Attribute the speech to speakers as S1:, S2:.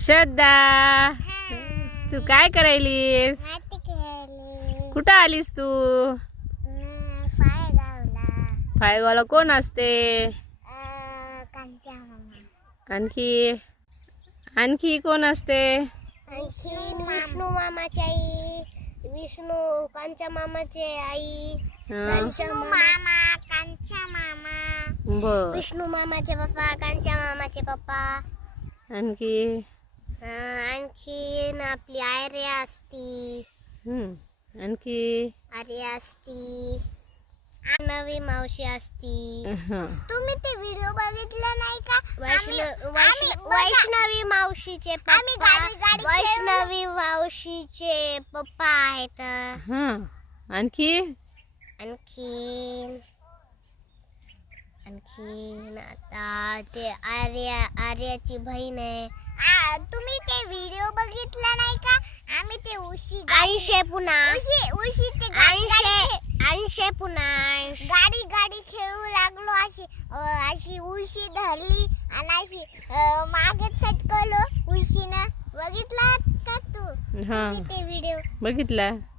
S1: श्रद्धा, तू काय करायलीस? कुठं आलीस तू? फाळेगावला कोण असते? आणखी आणखी कोण असते?
S2: विष्णू मामाची आई, विष्णू कांच्या मामाचे आई, विष्णू मामा कांच्या मामा,
S1: बर.
S2: विष्णू मामाचे पप्पा, कांच्या मामाचे पप्पा.
S1: आणखी
S2: आणखीन आपली आर्या असती.
S1: आणखी
S2: आर्या असती, नवी मावशी असती.
S1: हं.
S2: तुम्ही ते व्हिडिओ बघितला नाही का? वैष्णवी मावशीचे पप्पा, वैष्णवी मावशीचे पप्पा आहेत.
S1: हं. आणखी
S2: आणखीन आता ते आर्याची बहीण आहे. तुम्ही ते व्हिडिओ बघितला नाही का? आम्ही ते ऐंशे पुन्हा गाडी खेळू लागलो. अशी उशी धरली आणि अशी मागे सटकलो उशीनं. बघितला का तू
S1: हा
S2: ते व्हिडिओ?
S1: बघितला.